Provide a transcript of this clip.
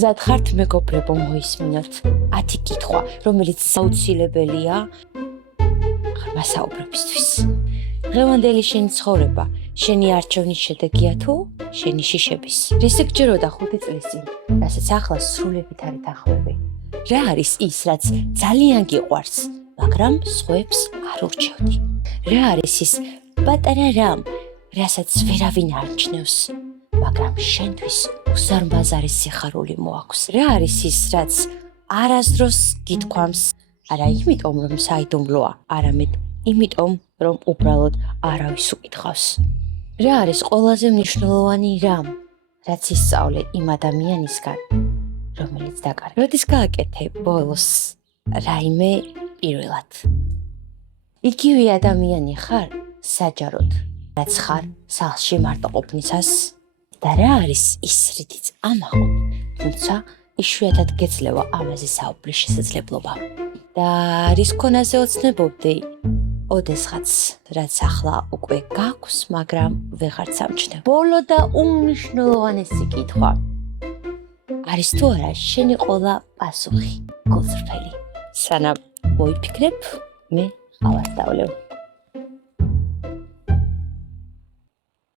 მზად ხართ მეგობრებო მოისმინოთ 10 კითხვა, რომელიც აუცილებელია მასაუბრებისთვის. დღევანდელი შენი ცხოვრება, შენი არჩევნის შედეგია თუ შენი შიშების. რისი გჯეროდა 5 წლის წინ, რასაც ახლა სრულებით არ ეთანხმები. რა არის ის, რაც ძალიან გიყვარს, მაგრამ სხვებს არ ურჩევდი? რა არის ის პატარა რამ, რასაც ვერავინ არ მჩნევს, მაგრამ შენთვის უზარმაზარი სიხარული მოაქვს? რა არის ის, რაც არასდროს გითქვამს, არა იმიტომ, რომ საიდუმლოა, არამედ იმიტომ, რომ უბრალოდ არავის უკითხავს? რა არის ყველაზე მნიშვნელოვანი რამ, რაც ისწავლე იმ ადამიანისგან, რომელიც დაკარგა? როდის გააკეთე ბოლოს რაიმე პირველად? იგივე ადამიანი ხარ საჯაროდ, რაც ხარ სახლში მარტოყოფნისას? და რა არის ის, რითიც ამაყობ, თუმცა იშვიათად გეძლევა ამაზე საუბრის შესაძლებლობა? და რის ქონაზე ოცნებობდი? ოდესღაც, რაც ახლა უკვე გაქვს, მაგრამ ვეღარ სამჩნევ. ბოლო და უმნიშვნელოვანესი კითხვა არის თუ არა შენი ყოლა პასუხი გულწრფელი? სანამ მოიფიქრებ, მე ყავას დავლევ.